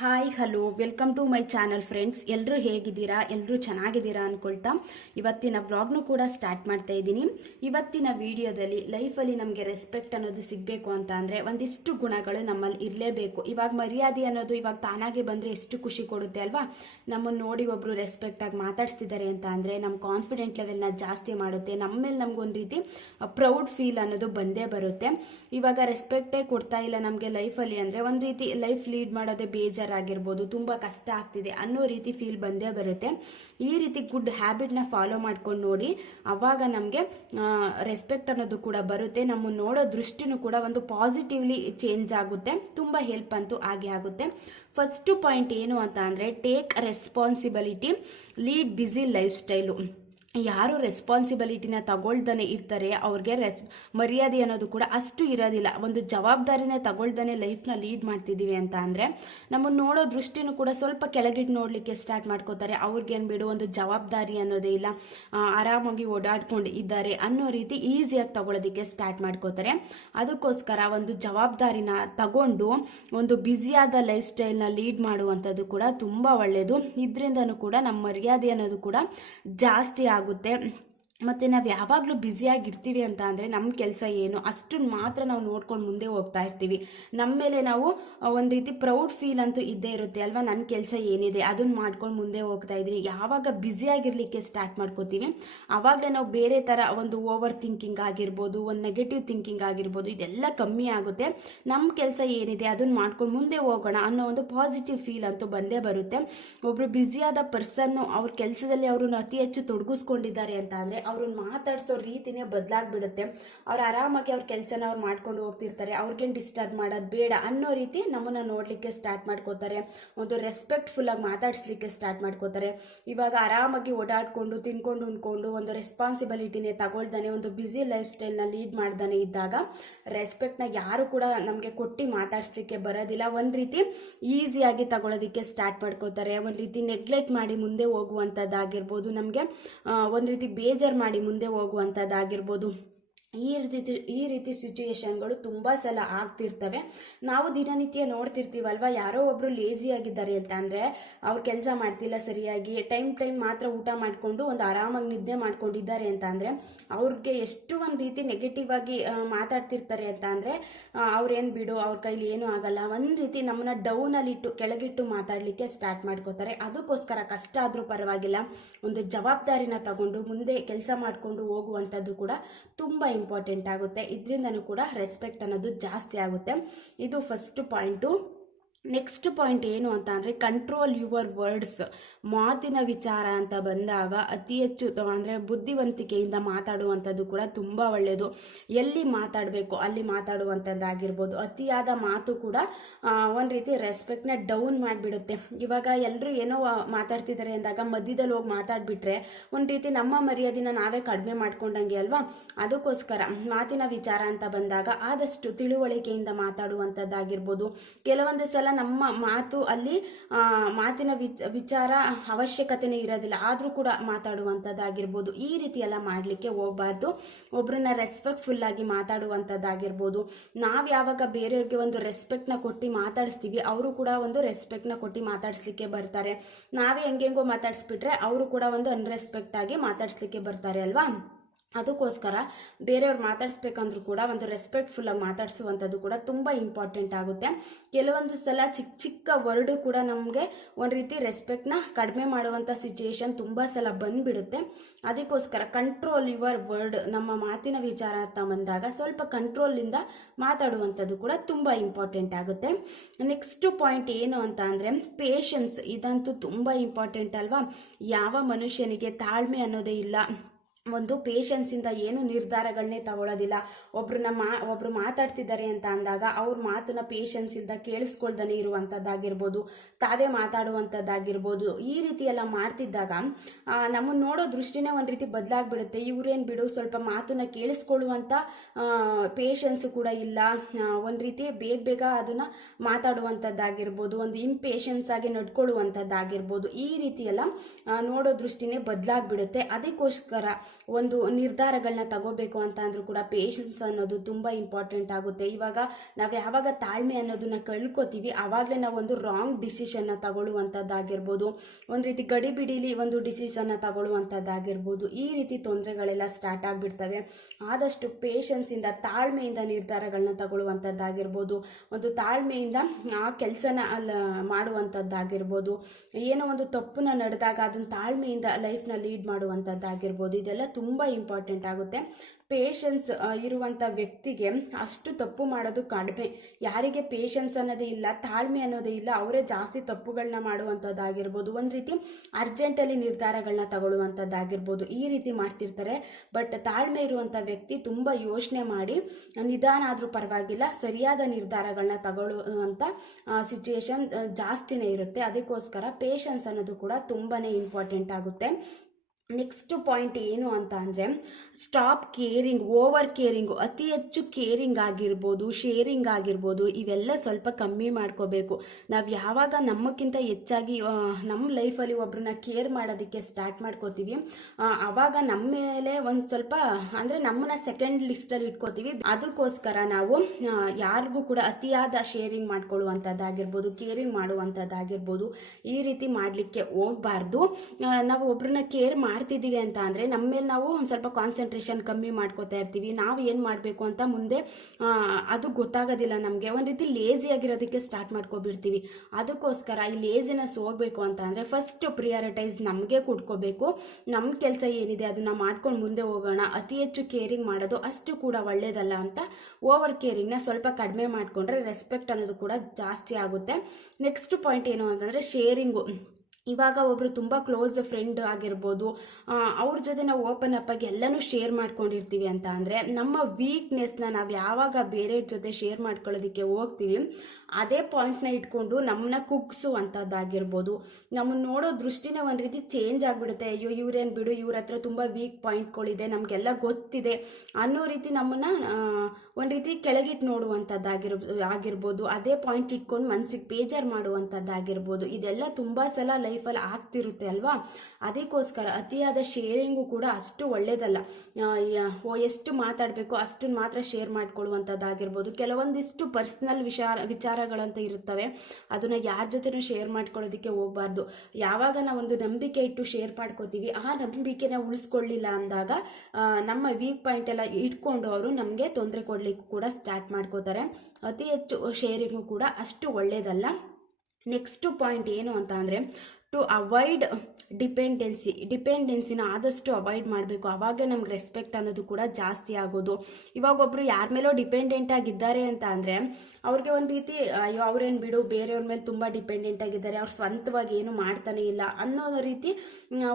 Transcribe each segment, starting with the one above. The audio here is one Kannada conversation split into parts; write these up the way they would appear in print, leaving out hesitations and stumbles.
Hi hello welcome to my channel friends. ಎಲ್ಲರೂ ಹೇಗಿದ್ದೀರಾ? ಎಲ್ಲರೂ ಚೆನ್ನಾಗಿದ್ದೀರಾ ಅಂದ್ಕೊಳ್ತಾ ಇವತ್ತಿನ ವ್ಲಾಗ್ನು ಕೂಡ ಸ್ಟಾರ್ಟ್ ಮಾಡ್ತಾ ಇದ್ದೀನಿ. ಇವತ್ತಿನ ವಿಡಿಯೋದಲ್ಲಿ ಲೈಫಲ್ಲಿ ನಮಗೆ ರೆಸ್ಪೆಕ್ಟ್ ಅನ್ನೋದು ಸಿಗಬೇಕು ಅಂತ ಅಂದರೆ ಒಂದಿಷ್ಟು ಗುಣಗಳು ನಮ್ಮಲ್ಲಿ ಇರಲೇಬೇಕು. ಇವಾಗ ಮರ್ಯಾದೆ ಅನ್ನೋದು ಇವಾಗ ತಾನಾಗೆ ಬಂದರೆ ಎಷ್ಟು ಖುಷಿ ಕೊಡುತ್ತೆ ಅಲ್ವಾ? ನಮ್ಮನ್ನು ನೋಡಿ ಒಬ್ಬರು ರೆಸ್ಪೆಕ್ಟಾಗಿ ಮಾತಾಡ್ಸ್ತಿದ್ದಾರೆ ಅಂತ ಅಂದರೆ ನಮ್ಮ ಕಾನ್ಫಿಡೆಂಟ್ ಲೆವೆಲ್ನ ಜಾಸ್ತಿ ಮಾಡುತ್ತೆ. ನಮ್ಮ ಮೇಲೆ ನಮಗೊಂದು ರೀತಿ ಪ್ರೌಡ್ ಫೀಲ್ ಅನ್ನೋದು ಬಂದೇ ಬರುತ್ತೆ. ಇವಾಗ ರೆಸ್ಪೆಕ್ಟೇ ಕೊಡ್ತಾ ಇಲ್ಲ ನಮಗೆ ಲೈಫಲ್ಲಿ ಅಂದರೆ ಒಂದು ರೀತಿ ಲೈಫ್ ಲೀಡ್ ಮಾಡೋದೇ ಬೇಜಾರಾಗಿರ್ಬೋದು, ತುಂಬ ಕಷ್ಟ ಆಗ್ತಿದೆ ಅನ್ನೋ ರೀತಿ ಫೀಲ್ ಬಂದೇ ಬರುತ್ತೆ. ಈ ರೀತಿ ಗುಡ್ ಹ್ಯಾಬಿಟ್ನ ಫಾಲೋ ಮಾಡ್ಕೊಂಡು ನೋಡಿ, ಅವಾಗ ನಮಗೆ ರೆಸ್ಪೆಕ್ಟ್ ಅನ್ನೋದು ಕೂಡ ಬರುತ್ತೆ. ನಮ್ಮನ್ನು ನೋಡೋ ದೃಷ್ಟಿನೂ ಕೂಡ ಒಂದು ಪಾಸಿಟಿವ್ಲಿ ಚೇಂಜ್ ಆಗುತ್ತೆ. ತುಂಬ ಹೆಲ್ಪ್ ಅಂತೂ ಆಗೇ ಆಗುತ್ತೆ. ಫಸ್ಟ್ ಪಾಯಿಂಟ್ ಏನು ಅಂತ ಅಂದರೆ take responsibility, lead busy life style. ಯಾರು ರೆಸ್ಪಾನ್ಸಿಬಿಲಿಟಿನ ತಗೊಳ್ತಾನೆ ಇರ್ತಾರೆ ಅವ್ರಿಗೆ ಮರ್ಯಾದೆ ಅನ್ನೋದು ಕೂಡ ಅಷ್ಟು ಇರೋದಿಲ್ಲ. ಒಂದು ಜವಾಬ್ದಾರಿನ ತಗೊಳ್ತಾನೆ ಲೈಫ್ನ ಲೀಡ್ ಮಾಡ್ತಿದ್ದೀವಿ ಅಂತ ಅಂದರೆ ನಮ್ಮನ್ನು ನೋಡೋ ದೃಷ್ಟಿನೂ ಕೂಡ ಸ್ವಲ್ಪ ಕೆಳಗಿಟ್ಟು ನೋಡಲಿಕ್ಕೆ ಸ್ಟಾರ್ಟ್ ಮಾಡ್ಕೋತಾರೆ. ಅವ್ರಿಗೇನು ಬಿಡು, ಒಂದು ಜವಾಬ್ದಾರಿ ಅನ್ನೋದೇ ಇಲ್ಲ, ಆರಾಮಾಗಿ ಓಡಾಡ್ಕೊಂಡು ಇದ್ದಾರೆ ಅನ್ನೋ ರೀತಿ ಈಸಿಯಾಗಿ ತಗೊಳ್ಳೋದಕ್ಕೆ ಸ್ಟಾರ್ಟ್ ಮಾಡ್ಕೋತಾರೆ. ಅದಕ್ಕೋಸ್ಕರ ಒಂದು ಜವಾಬ್ದಾರಿನ ತಗೊಂಡು ಒಂದು ಬ್ಯುಸಿಯಾದ ಲೈಫ್ ಸ್ಟೈಲ್ನ ಲೀಡ್ ಮಾಡುವಂಥದ್ದು ಕೂಡ ತುಂಬ ಒಳ್ಳೆಯದು. ಇದರಿಂದನೂ ಕೂಡ ನಮ್ಮ ಮರ್ಯಾದೆ ಅನ್ನೋದು ಕೂಡ ಜಾಸ್ತಿ ಆಗುತ್ತೆ. ಮತ್ತು ನಾವು ಯಾವಾಗಲೂ ಬ್ಯುಸಿಯಾಗಿರ್ತೀವಿ ಅಂತ ಅಂದರೆ ನಮ್ಮ ಕೆಲಸ ಏನು ಅಷ್ಟನ್ನು ಮಾತ್ರ ನಾವು ನೋಡ್ಕೊಂಡು ಮುಂದೆ ಹೋಗ್ತಾ ಇರ್ತೀವಿ. ನಮ್ಮ ಮೇಲೆ ನಾವು ಒಂದು ರೀತಿ ಪ್ರೌಡ್ ಫೀಲ್ ಅಂತೂ ಇದ್ದೇ ಇರುತ್ತೆ ಅಲ್ವಾ? ನನ್ನ ಕೆಲಸ ಏನಿದೆ ಅದನ್ನು ಮಾಡ್ಕೊಂಡು ಮುಂದೆ ಹೋಗ್ತಾ ಇದ್ರಿ. ಯಾವಾಗ ಬ್ಯುಸಿಯಾಗಿರಲಿಕ್ಕೆ ಸ್ಟಾರ್ಟ್ ಮಾಡ್ಕೋತೀವಿ ಆವಾಗಲೇ ನಾವು ಬೇರೆ ಥರ ಒಂದು ಓವರ್ ಥಿಂಕಿಂಗ್ ಆಗಿರ್ಬೋದು, ಒಂದು ನೆಗೆಟಿವ್ ಥಿಂಕಿಂಗ್ ಆಗಿರ್ಬೋದು, ಇದೆಲ್ಲ ಕಮ್ಮಿ ಆಗುತ್ತೆ. ನಮ್ಮ ಕೆಲಸ ಏನಿದೆ ಅದನ್ನು ಮಾಡ್ಕೊಂಡು ಮುಂದೆ ಹೋಗೋಣ ಅನ್ನೋ ಒಂದು ಪಾಸಿಟಿವ್ ಫೀಲ್ ಅಂತೂ ಬಂದೇ ಬರುತ್ತೆ. ಒಬ್ಬರು ಬ್ಯುಸಿಯಾದ ಪರ್ಸನ್ನು ಅವ್ರ ಕೆಲಸದಲ್ಲಿ ಅವ್ರನ್ನ ಅತಿ ಹೆಚ್ಚು ತೊಡಗಿಸ್ಕೊಂಡಿದ್ದಾರೆ ಅಂತ ಅಂದರೆ ಅವ್ರನ್ನ ಮಾತಾಡಿಸೋ ರೀತಿನೇ ಬದಲಾಗ್ಬಿಡುತ್ತೆ. ಅವ್ರು ಆರಾಮಾಗಿ ಅವ್ರ ಕೆಲಸನ ಅವ್ರು ಮಾಡ್ಕೊಂಡು ಹೋಗ್ತಿರ್ತಾರೆ. ಅವ್ರಿಗೇನು ಡಿಸ್ಟರ್ಬ್ ಮಾಡೋದು ಬೇಡ ಅನ್ನೋ ರೀತಿ ನಮ್ಮನ್ನು ನೋಡಲಿಕ್ಕೆ ಸ್ಟಾರ್ಟ್ ಮಾಡ್ಕೋತಾರೆ. ಒಂದು ರೆಸ್ಪೆಕ್ಟ್ಫುಲ್ಲಾಗಿ ಮಾತಾಡಿಸ್ಲಿಕ್ಕೆ ಸ್ಟಾರ್ಟ್ ಮಾಡ್ಕೋತಾರೆ. ಇವಾಗ ಆರಾಮಾಗಿ ಓಡಾಡ್ಕೊಂಡು ತಿನ್ಕೊಂಡು ಉಣ್ಕೊಂಡು ಒಂದು ರೆಸ್ಪಾನ್ಸಿಬಿಲಿಟಿನೇ ತಗೊಳ್ದಾನೆ ಒಂದು ಬ್ಯುಸಿ ಲೈಫ್ ಸ್ಟೈಲ್ನ ಲೀಡ್ ಮಾಡ್ದಾನೆ ಇದ್ದಾಗ ರೆಸ್ಪೆಕ್ಟ್ನ ಯಾರು ಕೂಡ ನಮಗೆ ಕೊಟ್ಟು ಮಾತಾಡಿಸ್ಲಿಕ್ಕೆ ಬರೋದಿಲ್ಲ. ಒಂದು ರೀತಿ ಈಸಿಯಾಗಿ ತಗೊಳ್ಳೋದಕ್ಕೆ ಸ್ಟಾರ್ಟ್ ಮಾಡ್ಕೋತಾರೆ. ಒಂದು ರೀತಿ ನೆಗ್ಲೆಕ್ಟ್ ಮಾಡಿ ಮುಂದೆ ಹೋಗುವಂಥದ್ದಾಗಿರ್ಬೋದು, ನಮಗೆ ಒಂದು ರೀತಿ ಬೇಜಾರು ಮಾಡಿ ಮುಂದೆ ಹೋಗುವಂಥದ್ದಾಗಿರ್ಬೋದು. ಈ ರೀತಿ ಸಿಚುಯೇಷನ್ಗಳು ತುಂಬ ಸಲ ಆಗ್ತಿರ್ತವೆ. ನಾವು ದಿನನಿತ್ಯ ನೋಡ್ತಿರ್ತೀವಲ್ವ, ಯಾರೋ ಒಬ್ಬರು ಲೇಜಿ ಆಗಿದ್ದಾರೆ ಅಂತ ಅಂದರೆ ಅವ್ರು ಕೆಲಸ ಮಾಡ್ತಿಲ್ಲ ಸರಿಯಾಗಿ, ಟೈಮ್ ಮಾತ್ರ ಊಟ ಮಾಡಿಕೊಂಡು ಒಂದು ಆರಾಮಾಗಿ ನಿದ್ದೆ ಮಾಡ್ಕೊಂಡಿದ್ದಾರೆ ಅಂತ ಅಂದರೆ ಅವ್ರಿಗೆ ಎಷ್ಟು ಒಂದು ರೀತಿ ನೆಗೆಟಿವ್ ಆಗಿ ಮಾತಾಡ್ತಿರ್ತಾರೆ ಅಂತ ಅಂದರೆ ಅವ್ರೇನು ಬಿಡು, ಅವ್ರ ಕೈಲಿ ಏನೂ ಆಗಲ್ಲ, ಒಂದು ರೀತಿ ನಮ್ಮನ್ನ ಡೌನಲ್ಲಿಟ್ಟು ಕೆಳಗಿಟ್ಟು ಮಾತಾಡಲಿಕ್ಕೆ ಸ್ಟಾರ್ಟ್ ಮಾಡ್ಕೋತಾರೆ. ಅದಕ್ಕೋಸ್ಕರ ಕಷ್ಟ ಆದರೂ ಪರವಾಗಿಲ್ಲ, ಒಂದು ಜವಾಬ್ದಾರಿನ ತಗೊಂಡು ಮುಂದೆ ಕೆಲಸ ಮಾಡಿಕೊಂಡು ಹೋಗುವಂಥದ್ದು ಕೂಡ ತುಂಬ ಇಂಪಾರ್ಟೆಂಟ್ ಆಗುತ್ತೆ. ಇದರಿಂದನೂ ಕೂಡ ರೆಸ್ಪೆಕ್ಟ್ ಅನ್ನೋದು ಜಾಸ್ತಿ ಆಗುತ್ತೆ. ಇದು ಫಸ್ಟ್ ಪಾಯಿಂಟು. ನೆಕ್ಸ್ಟ್ ಪಾಯಿಂಟ್ ಏನು ಅಂತ ಅಂದರೆ ಕಂಟ್ರೋಲ್ ಯುವರ್ ವರ್ಡ್ಸ್. ಮಾತಿನ ವಿಚಾರ ಅಂತ ಬಂದಾಗ ಅತಿ ಹೆಚ್ಚು ಅಂದರೆ ಬುದ್ಧಿವಂತಿಕೆಯಿಂದ ಮಾತಾಡುವಂಥದ್ದು ಕೂಡ ತುಂಬ ಒಳ್ಳೆಯದು. ಎಲ್ಲಿ ಮಾತಾಡಬೇಕು ಅಲ್ಲಿ ಮಾತಾಡುವಂಥದ್ದಾಗಿರ್ಬೋದು. ಅತಿಯಾದ ಮಾತು ಕೂಡ ಒಂದು ರೀತಿ ರೆಸ್ಪೆಕ್ಟ್ನ ಡೌನ್ ಮಾಡಿಬಿಡುತ್ತೆ. ಇವಾಗ ಎಲ್ಲರೂ ಏನೋ ಮಾತಾಡ್ತಿದ್ದಾರೆ ಅಂದಾಗ ಮಧ್ಯದಲ್ಲಿ ಹೋಗಿ ಮಾತಾಡಿಬಿಟ್ರೆ ಒಂದು ರೀತಿ ನಮ್ಮ ಮರ್ಯಾದೆನ ನಾವೇ ಕಡಿಮೆ ಮಾಡ್ಕೊಂಡಂಗೆ ಅಲ್ವಾ? ಅದಕ್ಕೋಸ್ಕರ ಮಾತಿನ ವಿಚಾರ ಅಂತ ಬಂದಾಗ ಆದಷ್ಟು ತಿಳುವಳಿಕೆಯಿಂದ ಮಾತಾಡುವಂಥದ್ದಾಗಿರ್ಬೋದು. ಕೆಲವೊಂದು ಸಲ ನಮ್ಮ ಮಾತು ಅಲ್ಲಿ ಮಾತಿನ ವಿಚಾರ ಅವಶ್ಯಕತೆನೇ ಇರೋದಿಲ್ಲ, ಆದರೂ ಕೂಡ ಮಾತಾಡುವಂಥದ್ದಾಗಿರ್ಬೋದು. ಈ ರೀತಿ ಎಲ್ಲ ಮಾಡಲಿಕ್ಕೆ ಹೋಗಬಾರ್ದು. ಒಬ್ಬರನ್ನ ರೆಸ್ಪೆಕ್ಟ್ಫುಲ್ ಆಗಿ ಮಾತಾಡುವಂಥದ್ದಾಗಿರ್ಬೋದು. ನಾವು ಯಾವಾಗ ಬೇರೆಯವ್ರಿಗೆ ಒಂದು ರೆಸ್ಪೆಕ್ಟ್ನ ಕೊಟ್ಟು ಮಾತಾಡಿಸ್ತೀವಿ, ಅವರು ಕೂಡ ಒಂದು ರೆಸ್ಪೆಕ್ಟ್ನ ಕೊಟ್ಟು ಮಾತಾಡಿಸ್ಲಿಕ್ಕೆ ಬರ್ತಾರೆ. ನಾವೇ ಹೆಂಗೆಂಗೋ ಮಾತಾಡಿಸ್ಬಿಟ್ರೆ ಅವರು ಕೂಡ ಒಂದು ಅನ್ರೆಸ್ಪೆಕ್ಟ್ ಆಗಿ ಮಾತಾಡಿಸ್ಲಿಕ್ಕೆ ಬರ್ತಾರೆ ಅಲ್ವಾ? ಅದಕ್ಕೋಸ್ಕರ ಬೇರೆಯವ್ರು ಮಾತಾಡಿಸ್ಬೇಕಂದ್ರೂ ಕೂಡ ಒಂದು ರೆಸ್ಪೆಕ್ಟ್ಫುಲ್ಲಾಗಿ ಮಾತಾಡಿಸುವಂಥದ್ದು ಕೂಡ ತುಂಬ ಇಂಪಾರ್ಟೆಂಟ್ ಆಗುತ್ತೆ. ಕೆಲವೊಂದು ಸಲ ಚಿಕ್ಕ ವರ್ಡು ಕೂಡ ನಮಗೆ ಒಂದು ರೀತಿ ರೆಸ್ಪೆಕ್ಟ್ನ ಕಡಿಮೆ ಮಾಡುವಂಥ ಸಿಚುಯೇಷನ್ ತುಂಬ ಸಲ ಬಂದುಬಿಡುತ್ತೆ. ಅದಕ್ಕೋಸ್ಕರ ಕಂಟ್ರೋಲ್ ಯುವರ್ ವರ್ಡ್. ನಮ್ಮ ಮಾತಿನ ವಿಚಾರ ಅಂತ ಬಂದಾಗ ಸ್ವಲ್ಪ ಕಂಟ್ರೋಲಿಂದ ಮಾತಾಡುವಂಥದ್ದು ಕೂಡ ತುಂಬ ಇಂಪಾರ್ಟೆಂಟ್ ಆಗುತ್ತೆ. ನೆಕ್ಸ್ಟ್ ಪಾಯಿಂಟ್ ಏನು ಅಂತ ಅಂದರೆ ಪೇಷನ್ಸ್. ಇದಂತೂ ತುಂಬ ಇಂಪಾರ್ಟೆಂಟ್ ಅಲ್ವಾ? ಯಾವ ಮನುಷ್ಯನಿಗೆ ತಾಳ್ಮೆ ಅನ್ನೋದೇ ಇಲ್ಲ, ಒಂದು ಪೇಷನ್ಸಿಂದ ಏನು ನಿರ್ಧಾರಗಳನ್ನೇ ತಗೊಳ್ಳೋದಿಲ್ಲ. ಒಬ್ರು ಮಾತಾಡ್ತಿದ್ದಾರೆ ಅಂತ ಅಂದಾಗ ಅವ್ರ ಮಾತನ್ನ ಪೇಷನ್ಸಿಂದ ಕೇಳಿಸ್ಕೊಳ್ದೇ ಇರುವಂಥದ್ದಾಗಿರ್ಬೋದು, ತಾವೇ ಮಾತಾಡುವಂಥದ್ದಾಗಿರ್ಬೋದು. ಈ ರೀತಿ ಎಲ್ಲ ಮಾಡ್ತಿದ್ದಾಗ ನಮ್ಮನ್ನು ನೋಡೋ ದೃಷ್ಟಿನೇ ಒಂದು ರೀತಿ ಬದಲಾಗ್ಬಿಡುತ್ತೆ. ಇವ್ರೇನು ಬಿಡು, ಸ್ವಲ್ಪ ಮಾತನ್ನ ಕೇಳಿಸ್ಕೊಳ್ಳುವಂಥ ಪೇಷನ್ಸು ಕೂಡ ಇಲ್ಲ, ಒಂದು ರೀತಿ ಬೇಗ ಅದನ್ನು ಮಾತಾಡುವಂಥದ್ದಾಗಿರ್ಬೋದು, ಒಂದು ಇಂಪೇಷನ್ಸ್ ಆಗಿ ನಡ್ಕೊಳ್ಳುವಂಥದ್ದಾಗಿರ್ಬೋದು. ಈ ರೀತಿ ಎಲ್ಲ ನೋಡೋ ದೃಷ್ಟಿನೇ ಬದಲಾಗ್ಬಿಡುತ್ತೆ. ಅದಕ್ಕೋಸ್ಕರ ಒಂದು ನಿರ್ಧಾರಗಳನ್ನ ತಗೋಬೇಕು ಅಂತ ಅಂದ್ರೂ ಕೂಡ ಪೇಷನ್ಸ್ ಅನ್ನೋದು ತುಂಬ ಇಂಪಾರ್ಟೆಂಟ್ ಆಗುತ್ತೆ. ಇವಾಗ ನಾವು ಯಾವಾಗ ತಾಳ್ಮೆ ಅನ್ನೋದನ್ನ ಕಳ್ಕೊತೀವಿ ಆವಾಗಲೇ ನಾವು ಒಂದು ರಾಂಗ್ ಡಿಸಿಷನ್ನ ತಗೊಳ್ಳುವಂಥದ್ದಾಗಿರ್ಬೋದು, ಒಂದು ರೀತಿ ಗಡಿಬಿಡಿಲಿ ಒಂದು ಡಿಸಿಷನ್ನ ತಗೊಳ್ಳುವಂಥದ್ದಾಗಿರ್ಬೋದು, ಈ ರೀತಿ ತೊಂದರೆಗಳೆಲ್ಲ ಸ್ಟಾರ್ಟ್ ಆಗಿಬಿಡ್ತವೆ. ಆದಷ್ಟು ಪೇಷನ್ಸಿಂದ ತಾಳ್ಮೆಯಿಂದ ನಿರ್ಧಾರಗಳನ್ನ ತಗೊಳ್ಳುವಂಥದ್ದಾಗಿರ್ಬೋದು, ಒಂದು ತಾಳ್ಮೆಯಿಂದ ಆ ಕೆಲಸನ ಮಾಡುವಂಥದ್ದಾಗಿರ್ಬೋದು, ಏನೋ ಒಂದು ತಪ್ಪನ್ನ ನಡೆದಾಗ ಅದನ್ನು ತಾಳ್ಮೆಯಿಂದ ಲೈಫ್ನ ಲೀಡ್ ಮಾಡುವಂಥದ್ದಾಗಿರ್ಬೋದು, ಇದೆಲ್ಲ ತುಂಬ ಇಂಪಾರ್ಟೆಂಟ್ ಆಗುತ್ತೆ. ಪೇಷನ್ಸ್ ಇರುವಂಥ ವ್ಯಕ್ತಿಗೆ ಅಷ್ಟು ತಪ್ಪು ಮಾಡೋದು ಕಡಿಮೆ. ಯಾರಿಗೆ ಪೇಷನ್ಸ್ ಅನ್ನೋದೇ ಇಲ್ಲ, ತಾಳ್ಮೆ ಅನ್ನೋದೇ ಇಲ್ಲ, ಅವರೇ ಜಾಸ್ತಿ ತಪ್ಪುಗಳನ್ನ ಮಾಡುವಂಥದ್ದಾಗಿರ್ಬೋದು, ಒಂದು ರೀತಿ ಅರ್ಜೆಂಟಲ್ಲಿ ನಿರ್ಧಾರಗಳನ್ನ ತಗೊಳ್ಳುವಂಥದ್ದಾಗಿರ್ಬೋದು, ಈ ರೀತಿ ಮಾಡ್ತಿರ್ತಾರೆ. ಬಟ್ ತಾಳ್ಮೆ ಇರುವಂಥ ವ್ಯಕ್ತಿ ತುಂಬ ಯೋಚನೆ ಮಾಡಿ ನಿಧಾನ ಆದರೂ ಪರವಾಗಿಲ್ಲ ಸರಿಯಾದ ನಿರ್ಧಾರಗಳನ್ನ ತಗೊಳ್ಳುವಂಥ ಸಿಚುಯೇಷನ್ ಜಾಸ್ತಿನೇ ಇರುತ್ತೆ. ಅದಕ್ಕೋಸ್ಕರ ಪೇಷನ್ಸ್ ಅನ್ನೋದು ಕೂಡ ತುಂಬಾ ಇಂಪಾರ್ಟೆಂಟ್ ಆಗುತ್ತೆ. ನೆಕ್ಸ್ಟ್ ಪಾಯಿಂಟ್ ಏನು ಅಂತ ಅಂದರೆ ಸ್ಟಾಪ್ ಕೇರಿಂಗ್, ಓವರ್ ಕೇರಿಂಗು, ಅತಿ ಹೆಚ್ಚು ಕೇರಿಂಗ್ ಆಗಿರ್ಬೋದು, ಶೇರಿಂಗ್ ಆಗಿರ್ಬೋದು, ಇವೆಲ್ಲ ಸ್ವಲ್ಪ ಕಮ್ಮಿ ಮಾಡ್ಕೋಬೇಕು. ನಾವು ಯಾವಾಗ ನಮ್ಮಕ್ಕಿಂತ ಹೆಚ್ಚಾಗಿ ನಮ್ಮ ಲೈಫಲ್ಲಿ ಒಬ್ರನ್ನ ಕೇರ್ ಮಾಡೋದಕ್ಕೆ ಸ್ಟಾರ್ಟ್ ಮಾಡ್ಕೋತೀವಿ ಆವಾಗ ನಮ್ಮ ಮೇಲೆ ಒಂದು ಸ್ವಲ್ಪ ಅಂದರೆ ನಮ್ಮನ್ನ ಸೆಕೆಂಡ್ ಲಿಸ್ಟಲ್ಲಿ ಇಟ್ಕೋತೀವಿ. ಅದಕ್ಕೋಸ್ಕರ ನಾವು ಯಾರಿಗೂ ಕೂಡ ಅತಿಯಾದ ಶೇರಿಂಗ್ ಮಾಡ್ಕೊಳ್ಳುವಂಥದ್ದಾಗಿರ್ಬೋದು, ಕೇರಿಂಗ್ ಮಾಡುವಂಥದ್ದಾಗಿರ್ಬೋದು, ಈ ರೀತಿ ಮಾಡಲಿಕ್ಕೆ ಹೋಗಬಾರ್ದು. ನಾವು ಒಬ್ರನ್ನ ಕೇರ್ ಮಾಡ್ತಿದ್ದೀವಿ ಅಂತ ಅಂದರೆ ನಮ್ಮ ಮೇಲೆ ನಾವು ಒಂದು ಸ್ವಲ್ಪ ಕಾನ್ಸಂಟ್ರೇಷನ್ ಕಮ್ಮಿ ಮಾಡ್ಕೋತಾ ಇರ್ತೀವಿ. ನಾವು ಏನು ಮಾಡಬೇಕು ಅಂತ ಮುಂದೆ ಅದು ಗೊತ್ತಾಗೋದಿಲ್ಲ ನಮಗೆ. ಒಂದು ರೀತಿ ಲೇಜಿ ಆಗಿರೋದಕ್ಕೆ ಸ್ಟಾರ್ಟ್ ಮಾಡ್ಕೊಬಿಡ್ತೀವಿ. ಅದಕ್ಕೋಸ್ಕರ ಈ ಲೇಜಿನೆಸ್ ಹೋಗಬೇಕು ಅಂತ ಅಂದರೆ ಫಸ್ಟ್ ಪ್ರಿಯಾರಿಟೈಸ್ ನಮಗೆ ಕೊಡ್ಕೋಬೇಕು. ನಮ್ಮ ಕೆಲಸ ಏನಿದೆ ಅದನ್ನು ಮಾಡ್ಕೊಂಡು ಮುಂದೆ ಹೋಗೋಣ. ಅತಿ ಹೆಚ್ಚು ಕೇರಿಂಗ್ ಮಾಡೋದು ಅಷ್ಟು ಕೂಡ ಒಳ್ಳೇದಲ್ಲ ಅಂತ ಓವರ್ ಕೇರಿಂಗ್ನ ಸ್ವಲ್ಪ ಕಡಿಮೆ ಮಾಡಿಕೊಂಡ್ರೆ ರೆಸ್ಪೆಕ್ಟ್ ಅನ್ನೋದು ಕೂಡ ಜಾಸ್ತಿ ಆಗುತ್ತೆ. ನೆಕ್ಸ್ಟ್ ಪಾಯಿಂಟ್ ಏನು ಅಂತಂದರೆ ಶೇರಿಂಗು. ಇವಾಗ ಒಬ್ಬರು ತುಂಬ ಕ್ಲೋಸ್ ಫ್ರೆಂಡ್ ಆಗಿರ್ಬೋದು, ಅವ್ರ ಜೊತೆ ನಾವು ಓಪನ್ ಅಪ್ ಆಗಿ ಎಲ್ಲನೂ ಶೇರ್ ಮಾಡ್ಕೊಂಡಿರ್ತೀವಿ ಅಂತ ಅಂದರೆ ನಮ್ಮ ವೀಕ್ನೆಸ್ನ ನಾವು ಯಾವಾಗ ಬೇರೆಯವ್ರ ಜೊತೆ ಶೇರ್ ಮಾಡ್ಕೊಳ್ಳೋದಕ್ಕೆ ಹೋಗ್ತೀವಿ ಅದೇ ಪಾಯಿಂಟ್ನ ಇಟ್ಕೊಂಡು ನಮ್ಮನ್ನ ಕುಗ್ಸುವಂಥದ್ದಾಗಿರ್ಬೋದು, ನಮ್ಮನ್ನು ನೋಡೋ ದೃಷ್ಟಿನೇ ಒಂದು ರೀತಿ ಚೇಂಜ್ ಆಗಿಬಿಡುತ್ತೆ. ಅಯ್ಯೋ ಇವ್ರೇನು ಬಿಡು, ಇವ್ರ ಹತ್ರ ತುಂಬ ವೀಕ್ ಪಾಯಿಂಟ್ಗಳಿದೆ, ನಮಗೆಲ್ಲ ಗೊತ್ತಿದೆ ಅನ್ನೋ ರೀತಿ ನಮ್ಮನ್ನು ಒಂದು ರೀತಿ ಕೆಳಗಿಟ್ಟು ನೋಡುವಂಥದ್ದಾಗಿರ್ಬೋದು, ಅದೇ ಪಾಯಿಂಟ್ ಇಟ್ಕೊಂಡು ಮನಸ್ಸಿಗೆ ಬೇಜಾರು ಮಾಡುವಂಥದ್ದಾಗಿರ್ಬೋದು, ಇದೆಲ್ಲ ತುಂಬ ಸಲ ಲೈಫಲ್ಲಿ ಆಗ್ತಿರುತ್ತೆ ಅಲ್ವಾ. ಅದಕ್ಕೋಸ್ಕರ ಅತಿಯಾದ ಶೇರಿಂಗು ಕೂಡ ಅಷ್ಟು ಒಳ್ಳೇದಲ್ಲ. ಎಷ್ಟು ಮಾತಾಡಬೇಕು ಅಷ್ಟನ್ನು ಮಾತ್ರ ಶೇರ್ ಮಾಡ್ಕೊಳ್ಳುವಂಥದ್ದಾಗಿರ್ಬೋದು. ಕೆಲವೊಂದಿಷ್ಟು ಪರ್ಸ್ನಲ್ ವಿಚಾರಗಳಂತ ಇರುತ್ತವೆ, ಅದನ್ನು ಯಾರ ಜೊತೆನೂ ಶೇರ್ ಮಾಡ್ಕೊಳ್ಳೋದಕ್ಕೆ ಹೋಗಬಾರ್ದು. ಯಾವಾಗ ನಾವೊಂದು ನಂಬಿಕೆ ಇಟ್ಟು ಶೇರ್ ಮಾಡ್ಕೋತೀವಿ ಆ ನಂಬಿಕೆನ ಉಳಿಸ್ಕೊಳ್ಳಿಲ್ಲ ಅಂದಾಗ ನಮ್ಮ ವೀಕ್ ಪಾಯಿಂಟ್ ಎಲ್ಲ ಇಟ್ಕೊಂಡು ಅವರು ನಮಗೆ ತೊಂದರೆ ಕೊಡಲಿಕ್ಕೂ ಕೂಡ ಸ್ಟಾರ್ಟ್ ಮಾಡ್ಕೋತಾರೆ. ಅತಿ ಹೆಚ್ಚು ಶೇರಿಂಗು ಕೂಡ ಅಷ್ಟು ಒಳ್ಳೇದಲ್ಲ. ನೆಕ್ಸ್ಟ್ ಪಾಯಿಂಟ್ ಏನು ಅಂತ ಅಂದರೆ ಟು ಅವಾಯ್ಡ್ ಡಿಪೆಂಡೆನ್ಸಿನ ಆದಷ್ಟು ಅವಾಯ್ಡ್ ಮಾಡಬೇಕು. ಆವಾಗ ನಮ್ಗೆ ರೆಸ್ಪೆಕ್ಟ್ ಅನ್ನೋದು ಕೂಡ ಜಾಸ್ತಿ ಆಗೋದು. ಇವಾಗ ಒಬ್ಬರು ಯಾರ ಮೇಲೋ ಡಿಪೆಂಡೆಂಟ್ ಆಗಿದ್ದಾರೆ ಅಂತ ಅಂದರೆ ಅವ್ರಿಗೆ ಒಂದು ರೀತಿ ಅಯ್ಯೋ ಅವ್ರೇನು ಬಿಡು ಬೇರೆಯವ್ರ ಮೇಲೆ ತುಂಬ ಡಿಪೆಂಡೆಂಟ್ ಆಗಿದ್ದಾರೆ, ಅವ್ರು ಸ್ವಂತವಾಗಿ ಏನು ಮಾಡ್ತಾನೆ ಇಲ್ಲ ಅನ್ನೋ ರೀತಿ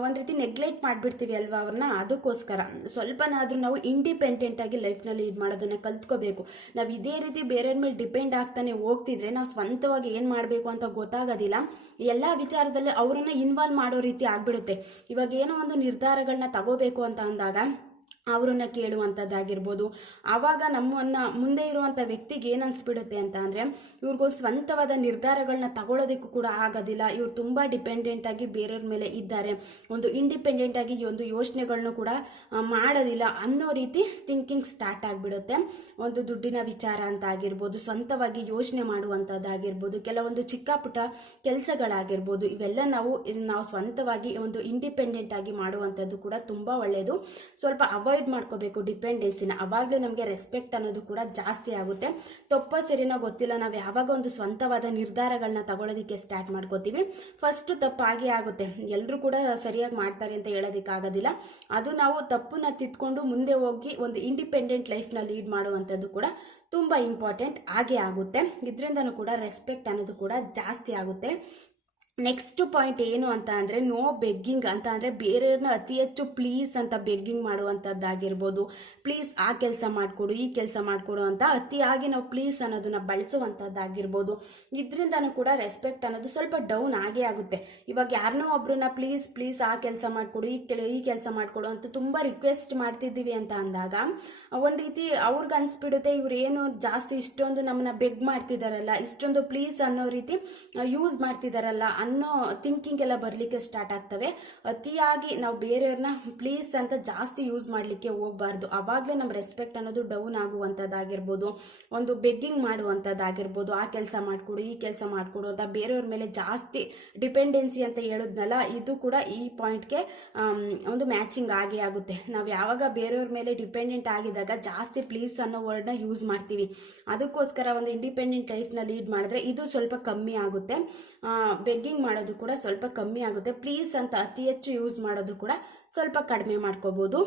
ಒಂದು ರೀತಿ ನೆಗ್ಲೆಕ್ಟ್ ಮಾಡಿಬಿಡ್ತೀವಿ ಅಲ್ವಾ ಅವ್ರನ್ನ. ಅದಕ್ಕೋಸ್ಕರ ಸ್ವಲ್ಪನಾದರೂ ನಾವು ಇಂಡಿಪೆಂಡೆಂಟಾಗಿ ಲೈಫ್ನ ಲೀಡ್ ಮಾಡೋದನ್ನು ಕಲ್ತ್ಕೋಬೇಕು. ನಾವು ಇದೇ ರೀತಿ ಬೇರೆಯವ್ರ ಮೇಲೆ ಡಿಪೆಂಡ್ ಆಗ್ತಾನೆ ಹೋಗ್ತಿದ್ರೆ ನಾವು ಸ್ವಂತವಾಗಿ ಏನು ಮಾಡಬೇಕು ಅಂತ ಗೊತ್ತಾಗೋದಿಲ್ಲ. ಎಲ್ಲ ವಿಚಾರದಲ್ಲಿ ಅವರನ್ನ ಇನ್ವಾಲ್ವ್ ಮಾಡೋ ರೀತಿ ಆಗ್ಬಿಡುತ್ತೆ. ಇವಾಗ ಏನೋ ಒಂದು ನಿರ್ಧಾರಗಳನ್ನ ತಗೋಬೇಕು ಅಂತ ಅಂದಾಗ ಅವರನ್ನ ಕೇಳುವಂಥದ್ದಾಗಿರ್ಬೋದು. ಆವಾಗ ನಮ್ಮನ್ನು ಮುಂದೆ ಇರುವಂಥ ವ್ಯಕ್ತಿಗೆ ಏನು ಅನಿಸ್ಬಿಡುತ್ತೆ ಅಂತ ಅಂದರೆ ಇವ್ರಿಗೊಂದು ಸ್ವಂತವಾದ ನಿರ್ಧಾರಗಳನ್ನ ತಗೊಳ್ಳೋದಕ್ಕೂ ಕೂಡ ಆಗೋದಿಲ್ಲ, ಇವ್ರು ತುಂಬ ಡಿಪೆಂಡೆಂಟಾಗಿ ಬೇರೆಯವ್ರ ಮೇಲೆ ಇದ್ದಾರೆ, ಒಂದು ಇಂಡಿಪೆಂಡೆಂಟಾಗಿ ಈ ಒಂದು ಯೋಚನೆಗಳನ್ನೂ ಕೂಡ ಮಾಡೋದಿಲ್ಲ ಅನ್ನೋ ರೀತಿ ಥಿಂಕಿಂಗ್ ಸ್ಟಾರ್ಟ್ ಆಗಿಬಿಡುತ್ತೆ. ಒಂದು ದುಡ್ಡಿನ ವಿಚಾರ ಅಂತ ಆಗಿರ್ಬೋದು, ಸ್ವಂತವಾಗಿ ಯೋಚನೆ ಮಾಡುವಂಥದ್ದಾಗಿರ್ಬೋದು, ಕೆಲವೊಂದು ಚಿಕ್ಕ ಪುಟ್ಟ ಕೆಲಸಗಳಾಗಿರ್ಬೋದು, ಇವೆಲ್ಲ ನಾವು ಸ್ವಂತವಾಗಿ ಒಂದು ಇಂಡಿಪೆಂಡೆಂಟ್ ಆಗಿ ಮಾಡುವಂಥದ್ದು ಕೂಡ ತುಂಬ ಒಳ್ಳೆಯದು. ಸ್ವಲ್ಪ ಅವಾಯ್ಡ್ ಮಾಡ್ಕೋಬೇಕು ಡಿಪೆಂಡೆನ್ಸಿನ. ಅವಾಗಲೇ ನಮಗೆ ರೆಸ್ಪೆಕ್ಟ್ ಅನ್ನೋದು ಕೂಡ ಜಾಸ್ತಿ ಆಗುತ್ತೆ. ತಪ್ಪೋ ಸರಿನೋ ಗೊತ್ತಿಲ್ಲ, ನಾವು ಯಾವಾಗ ಒಂದು ಸ್ವಂತವಾದ ನಿರ್ಧಾರಗಳನ್ನ ತಗೊಳ್ಳೋದಕ್ಕೆ ಸ್ಟಾರ್ಟ್ ಮಾಡ್ಕೋತೀವಿ ಫಸ್ಟ್ ತಪ್ಪಾಗೇ ಆಗುತ್ತೆ. ಎಲ್ಲರೂ ಕೂಡ ಸರಿಯಾಗಿ ಮಾಡ್ತಾರೆ ಅಂತ ಹೇಳೋದಕ್ಕಾಗೋದಿಲ್ಲ. ಅದು ನಾವು ತಪ್ಪನ್ನ ತಿದ್ಕೊಂಡು ಮುಂದೆ ಹೋಗಿ ಒಂದು ಇಂಡಿಪೆಂಡೆಂಟ್ ಲೈಫ್ನ ಲೀಡ್ ಮಾಡುವಂಥದ್ದು ಕೂಡ ತುಂಬ ಇಂಪಾರ್ಟೆಂಟ್ ಆಗೇ ಆಗುತ್ತೆ. ಇದರಿಂದನೂ ಕೂಡ ರೆಸ್ಪೆಕ್ಟ್ ಅನ್ನೋದು ಕೂಡ ಜಾಸ್ತಿ ಆಗುತ್ತೆ. ನೆಕ್ಸ್ಟ್ ಪಾಯಿಂಟ್ ಏನು ಅಂತ ಅಂದರೆ ನೋ ಬೆಗ್ಗಿಂಗ್ ಅಂತ ಅಂದರೆ ಬೇರೆಯವ್ರನ್ನ ಅತಿ ಹೆಚ್ಚು ಪ್ಲೀಸ್ ಅಂತ ಬೆಗ್ಗಿಂಗ್ ಮಾಡುವಂಥದ್ದಾಗಿರ್ಬೋದು, ಪ್ಲೀಸ್ ಆ ಕೆಲಸ ಮಾಡಿಕೊಡು ಈ ಕೆಲಸ ಮಾಡಿಕೊಡು ಅಂತ ಅತಿಯಾಗಿ ನಾವು ಪ್ಲೀಸ್ ಅನ್ನೋದನ್ನ ಬಳಸುವಂಥದ್ದಾಗಿರ್ಬೋದು. ಇದರಿಂದನೂ ಕೂಡ ರೆಸ್ಪೆಕ್ಟ್ ಅನ್ನೋದು ಸ್ವಲ್ಪ ಡೌನ್ ಆಗೇ ಆಗುತ್ತೆ. ಇವಾಗ ಯಾರನ್ನೋ ಒಬ್ರನ್ನ ಪ್ಲೀಸ್ ಆ ಕೆಲಸ ಮಾಡಿಕೊಡು ಈ ಕೆಲಸ ಮಾಡಿಕೊಡು ಅಂತ ತುಂಬ ರಿಕ್ವೆಸ್ಟ್ ಮಾಡ್ತಿದ್ದೀವಿ ಅಂತ ಅಂದಾಗ ಒಂದು ರೀತಿ ಅವ್ರಿಗೆ ಅನಿಸ್ಬಿಡುತ್ತೆ ಇವ್ರೇನು ಜಾಸ್ತಿ ಇಷ್ಟೊಂದು ನಮ್ಮನ್ನ ಬೆಗ್ ಮಾಡ್ತಿದ್ದಾರಲ್ಲ, ಇಷ್ಟೊಂದು ಪ್ಲೀಸ್ ಅನ್ನೋ ರೀತಿ ಯೂಸ್ ಮಾಡ್ತಿದ್ದಾರಲ್ಲ ಅನ್ನೋ ಥಿಂಕಿಂಗ್ ಎಲ್ಲ ಬರಲಿಕ್ಕೆ ಸ್ಟಾರ್ಟ್ ಆಗ್ತವೆ. ಅತಿಯಾಗಿ ನಾವು ಬೇರೆಯವ್ರನ್ನ ಪ್ಲೀಸ್ ಅಂತ ಜಾಸ್ತಿ ಯೂಸ್ ಮಾಡಲಿಕ್ಕೆ ಹೋಗಬಾರ್ದು. ಆವಾಗಲೇ ನಮ್ಮ ರೆಸ್ಪೆಕ್ಟ್ ಅನ್ನೋದು ಡೌನ್ ಆಗುವಂಥದ್ದಾಗಿರ್ಬೋದು, ಒಂದು ಬೆಗ್ಗಿಂಗ್ ಮಾಡುವಂಥದ್ದಾಗಿರ್ಬೋದು, ಆ ಕೆಲಸ ಮಾಡಿಕೊಡು ಈ ಕೆಲಸ ಮಾಡಿಕೊಡು ಅಂತ ಬೇರೆಯವ್ರ ಮೇಲೆ ಜಾಸ್ತಿ ಡಿಪೆಂಡೆನ್ಸಿ ಅಂತ ಹೇಳಿದ್ನಲ್ಲ, ಇದು ಕೂಡ ಈ ಪಾಯಿಂಟ್ಗೆ ಒಂದು ಮ್ಯಾಚಿಂಗ್ ಆಗೇ ಆಗುತ್ತೆ. ನಾವು ಯಾವಾಗ ಬೇರೆಯವ್ರ ಮೇಲೆ ಡಿಪೆಂಡೆಂಟ್ ಆಗಿದಾಗ ಜಾಸ್ತಿ ಪ್ಲೀಸ್ ಅನ್ನೋ ವರ್ಡ್ನ ಯೂಸ್ ಮಾಡ್ತೀವಿ. ಅದಕ್ಕೋಸ್ಕರ ಒಂದು ಇಂಡಿಪೆಂಡೆಂಟ್ ಲೈಫ್ನ ಲೀಡ್ ಮಾಡಿದ್ರೆ ಇದು ಸ್ವಲ್ಪ ಕಮ್ಮಿ ಆಗುತ್ತೆ. ಬೆಗ್ಗಿಂಗ್ ಮಾಡೋದು ಕೂಡ ಸ್ವಲ್ಪ ಕಮ್ಮಿ ಆಗುತ್ತೆ. ಪ್ಲೀಸ್ ಅಂತ ಅತಿ ಹೆಚ್ಚು ಯೂಸ್ ಮಾಡೋದು ಕೂಡ ಸ್ವಲ್ಪ ಕಡಿಮೆ ಮಾಡ್ಕೋಬೋದು.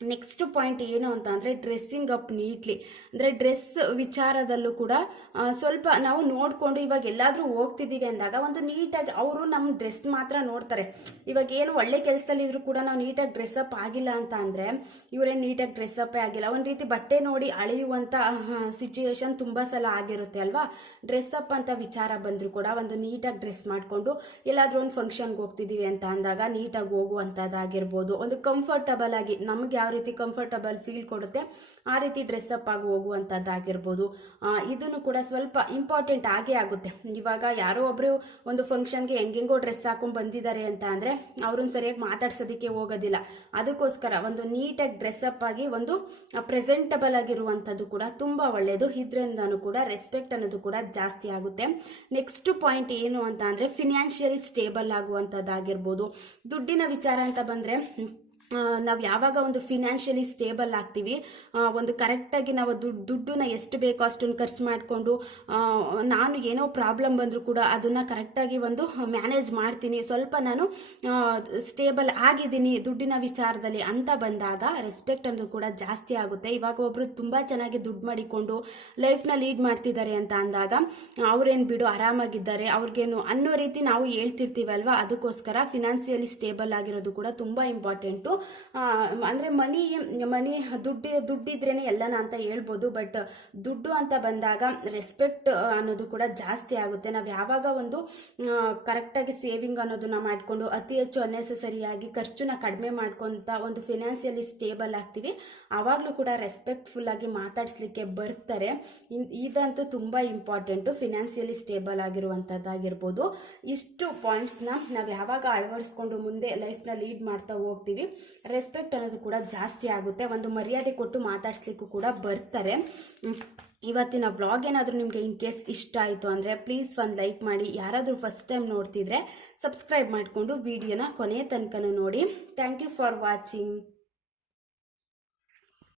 ನೆಕ್ಸ್ಟ್ ಪಾಯಿಂಟ್ ಏನು ಅಂತ ಅಂದರೆ ಡ್ರೆಸ್ಸಿಂಗ್ ಅಪ್ ನೀಟ್ಲಿ. ಅಂದರೆ ಡ್ರೆಸ್ ವಿಚಾರದಲ್ಲೂ ಕೂಡ ಸ್ವಲ್ಪ ನಾವು ನೋಡಿಕೊಂಡು, ಇವಾಗ ಎಲ್ಲಾದರೂ ಹೋಗ್ತಿದ್ದೀವಿ ಅಂದಾಗ ಒಂದು ನೀಟಾಗಿ ಅವರು ನಮ್ಮ ಡ್ರೆಸ್ ಮಾತ್ರ ನೋಡ್ತಾರೆ. ಇವಾಗ ಏನು ಒಳ್ಳೆ ಕೆಲಸದಲ್ಲಿ ಇದ್ರೂ ಕೂಡ ನಾವು ನೀಟಾಗಿ ಡ್ರೆಸ್ಅಪ್ ಆಗಿಲ್ಲ ಅಂತ ಅಂದರೆ ಇವರೇನು ನೀಟಾಗಿ ಡ್ರೆಸ್ಅಪ್ಪೇ ಆಗಿಲ್ಲ, ಒಂದು ರೀತಿ ಬಟ್ಟೆ ನೋಡಿ ಅಳೆಯುವಂಥ ಸಿಚುಯೇಷನ್ ತುಂಬ ಸಲ ಆಗಿರುತ್ತೆ ಅಲ್ವಾ. ಡ್ರೆಸ್ಅಪ್ ಅಂತ ವಿಚಾರ ಬಂದರೂ ಕೂಡ ಒಂದು ನೀಟಾಗಿ ಡ್ರೆಸ್ ಮಾಡಿಕೊಂಡು ಎಲ್ಲಾದರೂ ಒಂದು ಫಂಕ್ಷನ್ಗೆ ಹೋಗ್ತಿದ್ದೀವಿ ಅಂತ ಅಂದಾಗ ನೀಟಾಗಿ ಹೋಗುವಂಥದ್ದಾಗಿರ್ಬೋದು. ಒಂದು ಕಂಫರ್ಟಬಲ್ ಆಗಿ ನಮಗೆ ಯಾವ ರೀತಿ ಕಂಫರ್ಟಬಲ್ ಫೀಲ್ ಕೊಡುತ್ತೆ ಆ ರೀತಿ ಡ್ರೆಸ್ಅಪ್ ಆಗಿ ಹೋಗುವಂಥದ್ದಾಗಿರ್ಬೋದು. ಇದನ್ನು ಕೂಡ ಸ್ವಲ್ಪ ಇಂಪಾರ್ಟೆಂಟ್ ಆಗೇ ಆಗುತ್ತೆ. ಇವಾಗ ಯಾರೋ ಒಬ್ಬರು ಒಂದು ಫಂಕ್ಷನ್ಗೆ ಹೆಂಗೆಂಗೋ ಡ್ರೆಸ್ ಹಾಕೊಂಡು ಬಂದಿದ್ದಾರೆ ಅಂತ ಅಂದರೆ ಅವ್ರನ್ನ ಸರಿಯಾಗಿ ಮಾತಾಡ್ಸೋದಕ್ಕೆ ಹೋಗೋದಿಲ್ಲ. ಅದಕ್ಕೋಸ್ಕರ ಒಂದು ನೀಟಾಗಿ ಡ್ರೆಸ್ಅಪ್ ಆಗಿ ಒಂದು ಪ್ರೆಸೆಂಟಬಲ್ ಆಗಿರುವಂಥದ್ದು ಕೂಡ ತುಂಬ ಒಳ್ಳೆಯದು. ಇದರಿಂದನೂ ಕೂಡ ರೆಸ್ಪೆಕ್ಟ್ ಅನ್ನೋದು ಕೂಡ ಜಾಸ್ತಿ ಆಗುತ್ತೆ. ನೆಕ್ಸ್ಟ್ ಪಾಯಿಂಟ್ ಏನು ಅಂತ ಅಂದರೆ ಫಿನಾನ್ಷಿಯಲಿ ಸ್ಟೇಬಲ್ ಆಗುವಂಥದ್ದಾಗಿರ್ಬೋದು. ದುಡ್ಡಿನ ವಿಚಾರ ಅಂತ ಬಂದರೆ ನಾವು ಯಾವಾಗ ಒಂದು ಫಿನಾನ್ಷಿಯಲಿ ಸ್ಟೇಬಲ್ ಆಗ್ತೀವಿ, ಒಂದು ಕರೆಕ್ಟಾಗಿ ನಾವು ದುಡ್ಡನ್ನ ಎಷ್ಟು ಬೇಕೋ ಅಷ್ಟನ್ನು ಖರ್ಚು ಮಾಡಿಕೊಂಡು ನಾನು ಏನೋ ಪ್ರಾಬ್ಲಮ್ ಬಂದರೂ ಕೂಡ ಅದನ್ನು ಕರೆಕ್ಟಾಗಿ ಒಂದು ಮ್ಯಾನೇಜ್ ಮಾಡ್ತೀನಿ, ಸ್ವಲ್ಪ ನಾನು ಸ್ಟೇಬಲ್ ಆಗಿದ್ದೀನಿ ದುಡ್ಡಿನ ವಿಚಾರದಲ್ಲಿ ಅಂತ ಬಂದಾಗ ರೆಸ್ಪೆಕ್ಟ್ ಅನ್ನೋದು ಕೂಡ ಜಾಸ್ತಿ ಆಗುತ್ತೆ. ಇವಾಗ ಒಬ್ಬರು ತುಂಬ ಚೆನ್ನಾಗಿ ದುಡ್ಡು ಮಾಡಿಕೊಂಡು ಲೈಫ್ನ ಲೀಡ್ ಮಾಡ್ತಿದ್ದಾರೆ ಅಂತ ಅಂದಾಗ ಅವ್ರೇನು ಬಿಡು ಆರಾಮಾಗಿದ್ದಾರೆ ಅವ್ರಿಗೇನು ಅನ್ನೋ ರೀತಿ ನಾವು ಹೇಳ್ತಿರ್ತೀವಲ್ವ. ಅದಕ್ಕೋಸ್ಕರ ಫಿನಾನ್ಷಿಯಲಿ ಸ್ಟೇಬಲ್ ಆಗಿರೋದು ಕೂಡ ತುಂಬ ಇಂಪಾರ್ಟೆಂಟು. ಅಂದರೆ ಮನಿ ದುಡ್ಡಿದ್ರೇನೆ ಎಲ್ಲನ ಅಂತ ಹೇಳ್ಬೋದು. ಬಟ್ ದುಡ್ಡು ಅಂತ ಬಂದಾಗ ರೆಸ್ಪೆಕ್ಟ್ ಅನ್ನೋದು ಕೂಡ ಜಾಸ್ತಿ ಆಗುತ್ತೆ. ನಾವು ಯಾವಾಗ ಒಂದು ಕರೆಕ್ಟಾಗಿ ಸೇವಿಂಗ್ ಅನ್ನೋದನ್ನ ಮಾಡಿಕೊಂಡು ಅತಿ ಹೆಚ್ಚು ಅನ್ನೆಸೆಸರಿಯಾಗಿ ಖರ್ಚುನ ಕಡಿಮೆ ಮಾಡ್ಕೊಂತ ಒಂದು ಫಿನಾನ್ಷಿಯಲಿ ಸ್ಟೇಬಲ್ ಆಗ್ತೀವಿ, ಆವಾಗಲೂ ಕೂಡ ರೆಸ್ಪೆಕ್ಟ್ಫುಲ್ ಆಗಿ ಮಾತಾಡಿಸ್ಲಿಕ್ಕೆ ಬರ್ತಾರೆ. ಇದಂತೂ ತುಂಬ ಇಂಪಾರ್ಟೆಂಟು, ಫಿನಾನ್ಷಿಯಲಿ ಸ್ಟೇಬಲ್ ಆಗಿರುವಂಥದ್ದಾಗಿರ್ಬೋದು. ಇಷ್ಟು ಪಾಯಿಂಟ್ಸ್ನ ನಾವು ಯಾವಾಗ ಅಳವಡಿಸ್ಕೊಂಡು ಮುಂದೆ ಲೈಫ್ನ ಲೀಡ್ ಮಾಡ್ತಾ ಹೋಗ್ತೀವಿ, ರೆಸ್ಪೆಕ್ಟ್ ಅನ್ನೋದು ಕೂಡ ಜಾಸ್ತಿ ಆಗುತ್ತೆ. ಒಂದು ಮರ್ಯಾದೆ ಕೊಟ್ಟು ಮಾತಾಡಿಸ್ಲಿಕ್ಕೂ ಕೂಡ ಬರ್ತಾರೆ. ಇವತ್ತಿನ ವ್ಲಾಗ್ ಏನಾದರೂ ನಿಮಗೆ ಇನ್ ಕೇಸ್ ಇಷ್ಟ ಆಯಿತು ಅಂದರೆ ಪ್ಲೀಸ್ ಒಂದು ಲೈಕ್ ಮಾಡಿ. ಯಾರಾದರೂ ಫಸ್ಟ್ ಟೈಮ್ ನೋಡ್ತಿದ್ರೆ ಸಬ್ಸ್ಕ್ರೈಬ್ ಮಾಡಿಕೊಂಡು ವಿಡಿಯೋನ ಕೊನೆಯ ತನಕ ನೋಡಿ. Thank you for watching.